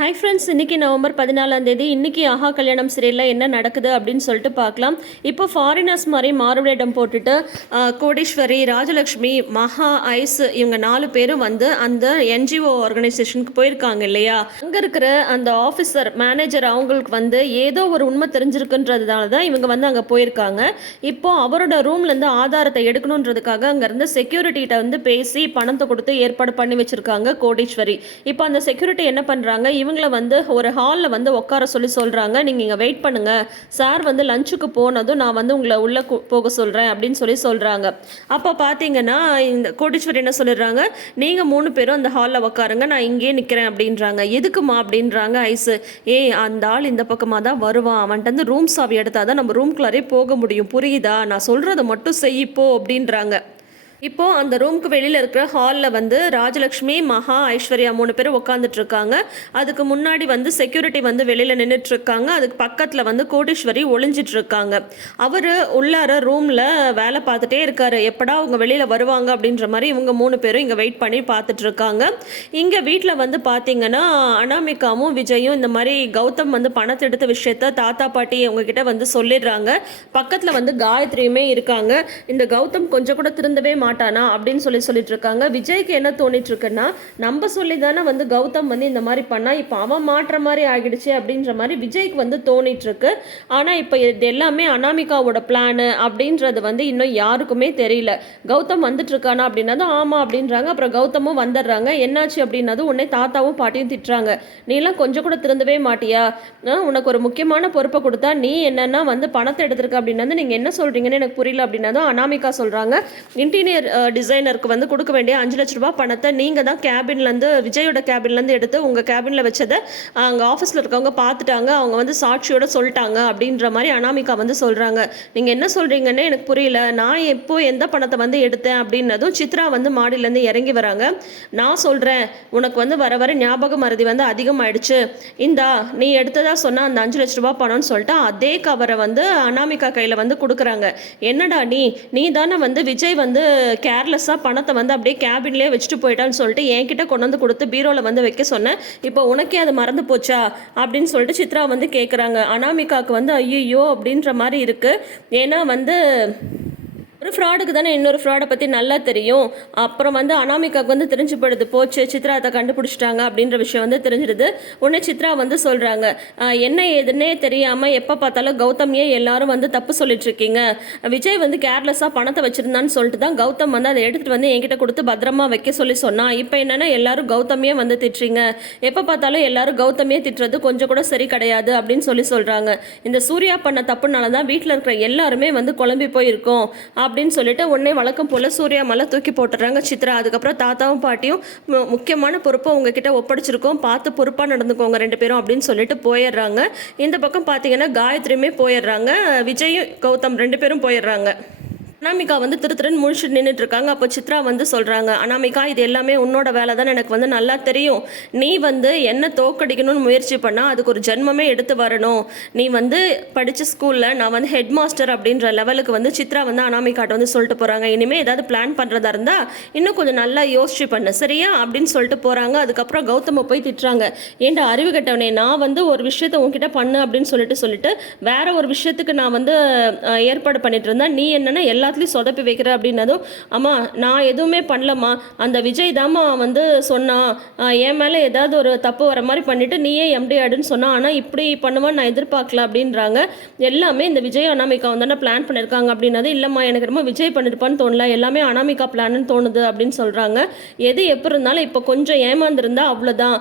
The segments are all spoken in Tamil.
ஹாய் ஃப்ரெண்ட்ஸ் இன்றைக்கி நவம்பர் பதினாலாம் தேதி இன்றைக்கி ஆஹா கல்யாணம் சீரியலில் என்ன நடக்குது அப்படின்னு சொல்லிட்டு பார்க்கலாம். இப்போ ஃபாரினர்ஸ் மாதிரி மாறுவேடம் போட்டுட்டு கோடீஸ்வரி ராஜலக்ஷ்மி மகா ஐஸ் இவங்க நாலு பேரும் வந்து அந்த என்ஜிஓ ஆர்கனைசேஷனுக்கு போயிருக்காங்க இல்லையா? அங்கே இருக்கிற அந்த ஆஃபீஸர் மேனேஜர் அவங்களுக்கு வந்து ஏதோ ஒரு உண்மை தெரிஞ்சிருக்குன்றதுனால தான் இவங்க வந்து அங்கே போயிருக்காங்க. இப்போ அவரோட ரூம்லேருந்து ஆதாரத்தை எடுக்கணுன்றதுக்காக அங்கேருந்து செக்யூரிட்டிகிட்ட வந்து பேசி பணத்தை கொடுத்து ஏற்பாடு பண்ணி வச்சுருக்காங்க கோடீஸ்வரி. இப்போ அந்த செக்யூரிட்டி என்ன பண்ணுறாங்க இவங்க இவங்கள வந்து ஒரு ஹாலில் வந்து உட்கார சொல்லி சொல்கிறாங்க நீங்கள் இங்கே வெயிட் பண்ணுங்கள் சார் வந்து லஞ்சுக்கு போனதும் நான் வந்து உங்களை உள்ளே போக சொல்கிறேன் அப்படின்னு சொல்லி சொல்கிறாங்க அப்போ பார்த்தீங்கன்னா இந்த கோடீஸ்வரி என்ன சொல்லிடுறாங்க? நீங்கள் மூணு பேரும் அந்த ஹாலில் உட்காருங்க. நான் இங்கேயே நிற்கிறேன் அப்படின்றாங்க. எதுக்குமா அப்படின்றாங்க ஐஸு ஏய் அந்த ஆள் இந்த பக்கமாக தான் வருவான். அவன்கிட்ட வந்து ரூம் சாவி எடுத்தால் தான் நம்ம ரூம்குள்ளாரே போக முடியும். புரியுதா? நான் சொல்கிறத மட்டும் செய்யிப்போ அப்படின்றாங்க. இப்போ அந்த ரூமுக்கு வெளியில் இருக்கிற ஹாலில் வந்து ராஜலக்ஷ்மி மகா ஐஸ்வர்யா மூணு பேரும் உட்காந்துட்டு இருக்காங்க அதுக்கு முன்னாடி வந்து செக்யூரிட்டி வந்து வெளியில் நின்றுட்டு இருக்காங்க அதுக்கு பக்கத்தில் வந்து கோடீஸ்வரி ஒளிஞ்சிட்டு இருக்காங்க அவர் உள்ளார ரூமில் வேலை பார்த்துட்டே இருக்காரு. எப்படா அவங்க வெளியில் வருவாங்க அப்படின்ற மாதிரி இவங்க மூணு பேரும் இங்கே வெயிட் பண்ணி பார்த்துட்டு இருக்காங்க இங்கே வீட்டில் வந்து பார்த்தீங்கன்னா அனாமிகாவும் விஜயும் இந்த மாதிரி கௌதம் வந்து பணத்தை எடுத்த விஷயத்த தாத்தா பாட்டி அவங்க கிட்ட வந்து சொல்லிடுறாங்க. பக்கத்தில் வந்து காயத்ரியுமே இருக்காங்க. இந்த கௌதம் கொஞ்சம் கூட திருந்தவே மாட்டானா அப்படின்னு சொல்லி சொல்லிட்டு இருக்காங்க விஜய்க்கு என்ன தோணிட்டு இருக்குன்னா நம்ம சொல்லி தானே வந்து கௌதம் வந்து இந்த மாதிரி பண்ணா இப்போ அவன் மாட்டுற மாதிரி ஆகிடுச்சு அப்படின்ற மாதிரி விஜய்க்கு வந்து தோணிட்டு இருக்கு ஆனால் இப்போ இது எல்லாமே அனாமிகாவோட பிளானு அப்படின்றது வந்து இன்னும் யாருக்குமே தெரியல. கௌதம் வந்துட்டு இருக்கானா அப்படின்னதும் ஆமாம் அப்படின்றாங்க. அப்புறம் கௌதமும் வந்துடுறாங்க. என்னாச்சு அப்படின்னதும் உடனே தாத்தாவும் பாட்டியும் திட்டுறாங்க. நீலாம் கொஞ்சம் கூட திருந்தவே மாட்டியா? ஆ, உனக்கு ஒரு முக்கியமான பொறுப்பை கொடுத்தா நீ என்னன்னா வந்து பணத்தை எடுத்திருக்க அப்படின்னா நீங்கள் என்ன சொல்கிறீங்கன்னு எனக்கு புரியல அப்படின்னதும் அனாமிகா சொல்கிறாங்க இன்டீரியர் டிசைனருக்கு uh, வந்து கொடுக்க வேண்டிய அஞ்சு லட்ச ரூபாய் பணத்தை நீங்கள் தான் கேபின்லேருந்து விஜயோட கேபின்லேருந்து எடுத்து உங்கள் கேபினில் வச்சதை அங்கே ஆஃபீஸில் இருக்கவங்க பார்த்துட்டாங்க. அவங்க வந்து சாட்சியோட சொல்லிட்டாங்க அப்படின்ற மாதிரி அனாமிகா வந்து சொல்கிறாங்க நீங்கள் என்ன சொல்கிறீங்கன்னு எனக்கு புரியல. நான் எப்போ எந்த பணத்தை வந்து எடுத்தேன் அப்படின்னதும் சித்ரா வந்து மாடியிலேருந்து இறங்கி வராங்க. நான் சொல்கிறேன் உனக்கு வந்து வர வர ஞாபக மறதி வந்து அதிகமாயிடுச்சு. இந்தா நீ எடுத்ததா சொன்ன அந்த அஞ்சு லட்ச ரூபாய் பணம்னு சொல்லிட்டு அதே கவரை வந்து அனாமிகா கையில் வந்து கொடுக்குறாங்க. என்னடா நீ? நீ தானே வந்து விஜய் வந்து கேர்லெஸ்ஸாக பணத்தை வந்து அப்படியே கேபின்லேயே வச்சுட்டு போயிட்டான்னு சொல்லிட்டு என்கிட்ட கொண்டு வந்து கொடுத்து பீரோவில் வந்து வைக்க சொன்னேன். இப்போ உனக்கே அது மறந்து போச்சா? அப்படின்னு சொல்லிட்டு சித்ரா வந்து கேட்குறாங்க அனாமிகாவுக்கு வந்து ஐயோ அப்படின்ற மாதிரி இருக்குது ஏன்னா வந்து ஒரு ஃப்ராடுக்கு தானே இன்னொரு ஃப்ராடை பற்றி நல்லா தெரியும். அப்புறம் வந்து அனாமிகாவுக்கு வந்து தெரிஞ்சு போயிடுது போச்சு சித்ரா அதை கண்டுபிடிச்சிட்டாங்க அப்படின்ற விஷயம் வந்து தெரிஞ்சிடுது. உடனே சித்ரா வந்து சொல்கிறாங்க என்ன ஏதுன்னே தெரியாமல் எப்போ பார்த்தாலும் கௌதமியே எல்லாரும் வந்து தப்பு சொல்லிட்டு இருக்கீங்க விஜய் வந்து கேர்லெஸ்ஸாக பணத்தை வச்சுருந்தான்னு சொல்லிட்டு தான் கௌதம் வந்து அதை எடுத்துகிட்டு வந்து என்கிட்ட கொடுத்து பத்திரமா வைக்க சொல்லி சொன்னான் இப்போ என்னென்னா எல்லாரும் கௌதமியே வந்து திட்டுறீங்க. எப்போ பார்த்தாலும் எல்லாரும் கௌதமியே திட்டுறது கொஞ்சம் கூட சரி கிடையாது அப்படின்னு சொல்லி சொல்கிறாங்க இந்த சூர்யா பண்ண தப்புனால தான் வீட்டில் இருக்கிற எல்லாருமே வந்து குழம்பி போயிருக்கோம். அப்படின்னு சொல்லிட்டு உடனே வழக்கம் போல் சூர்யா மேலே தூக்கி போட்டுறாங்க. சித்ரா அதுக்கப்புறம் தாத்தாவும் பாட்டியும் மு- முக்கியமான பொறுப்பை உங்ககிட்ட ஒப்படைச்சிருக்கோம். பார்த்து பொறுப்பாக நடந்துக்கோங்க ரெண்டு பேரும் அப்படின்னு சொல்லிட்டு போயிடுறாங்க. இந்த பக்கம் பார்த்தீங்கன்னா காயத்ரியுமே போயிடுறாங்க. விஜயும் கௌதம் ரெண்டு பேரும் போயிடுறாங்க. அனாமிகா வந்து திருத்திரன் முழிச்சுட்டு நின்றுட்டு இருக்காங்க. அப்போ சித்ரா வந்து சொல்கிறாங்க அனாமிகா இது எல்லாமே உன்னோட வேலை தான். எனக்கு வந்து நல்லா தெரியும். நீ வந்து என்ன தோக்கடிக்கணும்னு முயற்சி பண்ணால் அதுக்கு ஒரு ஜென்மமே எடுத்து வரணும். நீ வந்து படித்த ஸ்கூலில் நான் வந்து ஹெட் மாஸ்டர் அப்படின்ற லெவலுக்கு வந்து சித்ரா வந்து அனாமிகாட்ட வந்து சொல்லிட்டு போகிறாங்க இனிமேல் ஏதாவது பிளான் பண்ணுறதா இருந்தால் இன்னும் கொஞ்சம் நல்லா யோசிச்சு பண்ணு. சரியா? அப்படின்னு சொல்லிட்டு போகிறாங்க அதுக்கப்புறம் கௌதம போய் திட்டுறாங்க. ஏன்டா அறிவு கட்டவனே நான் வந்து ஒரு விஷயத்த உன்கிட்ட பண்ணு அப்படின்னு சொல்லிட்டு சொல்லிட்டு வேற ஒரு விஷயத்துக்கு நான் வந்து ஏற்பாடு பண்ணிட்டு இருந்தேன். நீ என்னன்னா எல்லாத்துலேயும் சொதப்பி வைக்கிற அப்படின்னதும் அம்மா நான் எதுவுமே பண்ணலம்மா. அந்த விஜய் தாம்மா வந்து சொன்னான் என் மேலே ஏதாவது ஒரு தப்பு வர மாதிரி பண்ணிவிட்டு நீயே எம்டி ஆடுன்னு சொன்னான் ஆனால் இப்படி பண்ணுவான்னு நான் எதிர்பார்க்கல அப்படின்றாங்க. எல்லாமே இந்த விஜய் அனாமிகா வந்து பிளான் பண்ணியிருக்காங்க அப்படின்னது இல்லைம்மா எனக்கு ரொம்ப விஜய் பண்ணிருப்பான்னு தோணல. எல்லாமே அனாமிகா பிளான்னு தோணுது அப்படின்னு சொல்கிறாங்க எது எப்படி இருந்தாலும் இப்போ கொஞ்சம் ஏமாந்துருந்தா அவ்வளோதான்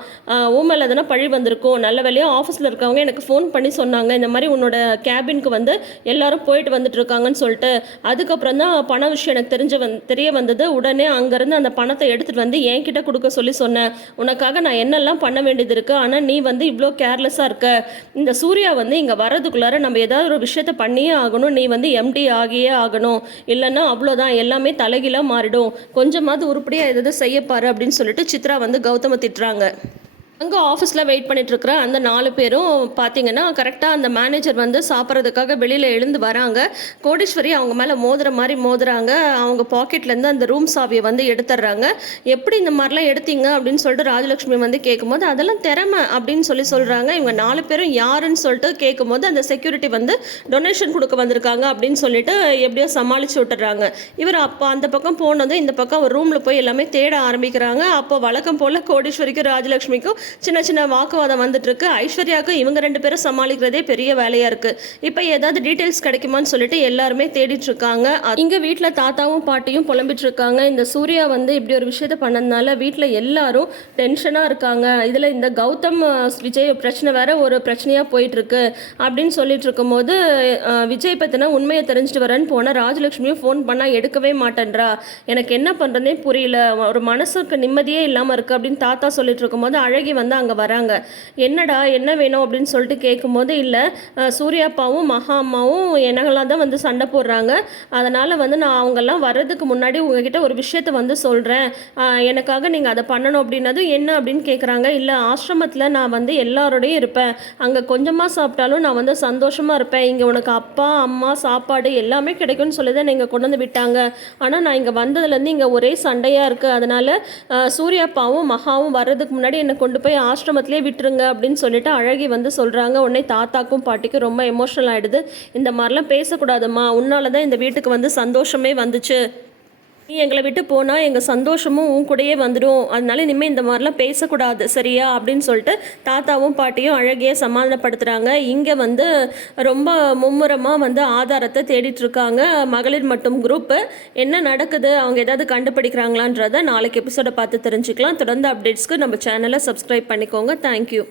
உன் மேலே தானே பழி வந்திருக்கும். நல்ல வேலையாக ஆஃபீஸில் இருக்கவங்க எனக்கு ஃபோன் பண்ணி சொன்னாங்க. இந்த மாதிரி உன்னோட கேபினுக்கு வந்து எல்லாரும் போயிட்டு வந்துட்டு இருக்காங்கன்னு சொல்லிட்டு அதுக்கப்புறம் தான் பண விஷயம் எனக்கு தெரிஞ்ச வந் தெரிய வந்தது. உடனே அங்கேருந்து அந்த பணத்தை எடுத்துகிட்டு வந்து என்கிட்ட கொடுக்க சொல்லி சொன்னேன். உனக்காக நான் என்னெல்லாம் பண்ண வேண்டியது இருக்குது ஆனால் நீ வந்து இவ்வளோ கேர்லெஸ்ஸாக இருக்க. இந்த சூர்யா வந்து இங்கே வர்றதுக்குள்ளார நம்ம ஏதாவது ஒரு விஷயத்த பண்ணியே ஆகணும். நீ வந்து எம்டி ஆகியே ஆகணும். இல்லைன்னா அவ்வளோதான். எல்லாமே தலைகீழாக மாறிடும். கொஞ்சமாவது உருப்படியாக எதாவது செய்யப்பாரு அப்படின்னு சொல்லிட்டு சித்ரா வந்து கௌதம திட்டுறாங்க. அங்கே ஆஃபீஸில் வெயிட் பண்ணிட்டு இருக்கிற அந்த நாலு பேரும் பார்த்தீங்கன்னா கரெக்டாக அந்த மேனேஜர் வந்து சாப்பிட்றதுக்காக வெளியில் எழுந்து வராங்க. கோடீஸ்வரி அவங்க மேலே மோதுற மாதிரி மோதுறாங்க. அவங்க பாக்கெட்லேருந்து அந்த ரூம் சாவியை வந்து எடுத்துடுறாங்க. எப்படி இந்த மாதிரிலாம் எடுத்தீங்க அப்படின்னு சொல்லிட்டு ராஜலக்ஷ்மி வந்து கேட்கும்போது அதெல்லாம் திறமை அப்படின்னு சொல்லி சொல்கிறாங்க இவங்க நாலு பேரும் யாருன்னு சொல்லிட்டு கேட்கும்போது அந்த செக்யூரிட்டி வந்து டொனேஷன் கொடுக்க வந்திருக்காங்க அப்படின்னு சொல்லிட்டு எப்படியோ சமாளித்து விட்டுறாங்க இவர் அப்போ அந்த பக்கம் போனதும் இந்த பக்கம் ரூமில் போய் எல்லாமே தேட ஆரம்பிக்கிறாங்க. அப்போ வழக்கம் போல் கோடீஸ்வரிக்கும் ராஜலக்ஷ்மிக்கும் சின்ன சின்ன வாக்குவாதம் வந்துட்டு இருக்கு ஐஸ்வர்யாவுக்கும் இவங்க ரெண்டு பேரும் சமாளிக்கிறதே பெரிய வேலையா இருக்கு. இப்போ ஏதாவது டீட்டெயில்ஸ் கிடைக்குமான்னு சொல்லிட்டு எல்லாருமே தேடிட்டு இருக்காங்க வீட்டில் தாத்தாவும் பாட்டியும் புலம்பிட்டு இருக்காங்க இந்த சூர்யா வந்து இப்படி ஒரு விஷயத்த பண்ணதுனால வீட்டில் எல்லாரும் டென்ஷனா இருக்காங்க. இதுல இந்த கௌதம் விஜய் பிரச்சனை வேற ஒரு பிரச்சனையா போயிட்டு இருக்கு அப்படின்னு சொல்லிட்டு இருக்கும்போது விஜய் பத்தின உண்மையை தெரிஞ்சுட்டு வரேன்னு போன ராஜலட்சுமியும் ஃபோன் பண்ணா எடுக்கவே மாட்டேன்றா. எனக்கு என்ன பண்றதுனே புரியல. ஒரு மனசுக்கு நிம்மதியே இல்லாம இருக்கு அப்படின்னு தாத்தா சொல்லிட்டு இருக்கும்போது அழகி வந்து அங்கே வராங்க. என்னடா என்ன வேணும் அப்படின்னு சொல்லிட்டு கேட்கும்போது இல்லை. சூர்யாப்பாவும் சூர்யா அப்பாவும் மகா அம்மாவும் எனங்களாம் தான் வந்து சண்டை போடுறாங்க. அதனால் வந்து நான் அவங்கெல்லாம் வர்றதுக்கு முன்னாடி உங்ககிட்ட ஒரு விஷயத்த வந்து சொல்கிறேன் எனக்காக நீங்கள் அதை பண்ணணும் அப்படின்னதும் என்ன அப்படின்னு கேட்குறாங்க இல்லை ஆசிரமத்தில் நான் வந்து எல்லாரோடையும் இருப்பேன். அங்கே கொஞ்சமாக சாப்பிட்டாலும் நான் வந்து சந்தோஷமாக இருப்பேன். இங்கே உனக்கு அப்பா அம்மா சாப்பாடு எல்லாமே கிடைக்கும்னு சொல்லி தான் நீங்கள் கொண்டு வந்து விட்டாங்க. ஆனால் நான் இங்கே வந்ததுலேருந்து இங்கே ஒரே சண்டையாக இருக்குது அதனால் சூர்யாப்பாவும் மகாவும் வர்றதுக்கு முன்னாடி என்னை கொண்டு போய் ஆசிரமத்திலே விட்டுருங்க அப்படின்னு சொல்லிட்டு அழகி வந்து சொல்கிறாங்க உடனே தாத்தாக்கும் பாட்டிக்கும் ரொம்ப எமோஷனல் ஆகிடுது இந்த மாதிரிலாம் பேசக்கூடாதும்மா. உன்னால தான் இந்த வீட்டுக்கு வந்து சந்தோஷமே வந்துச்சு. நீ எங்களை விட்டு போனால் எங்கள் சந்தோஷமும் உன் கூடயே வந்துடும். அதனால இனிமேல் இந்த மாதிரிலாம் பேசக்கூடாது சரியா? அப்படின்னு சொல்லிட்டு தாத்தாவும் பாட்டியும் அழகிய சமாதானப்படுத்துகிறாங்க இங்கே வந்து ரொம்ப மும்முரமாக வந்து ஆதாரத்தை தேடிட்டு இருக்காங்க. மகளிர் மட்டும் குரூப்பு என்ன நடக்குது? அவங்க ஏதாவது கண்டுபிடிக்கிறாங்களான்றத நாளைக்கு எபிசோடை பார்த்து தெரிஞ்சுக்கலாம். தொடர்ந்து அப்டேட்ஸ்க்கு நம்ம சேனலை சப்ஸ்கிரைப் பண்ணிக்கோங்க. தேங்க்யூ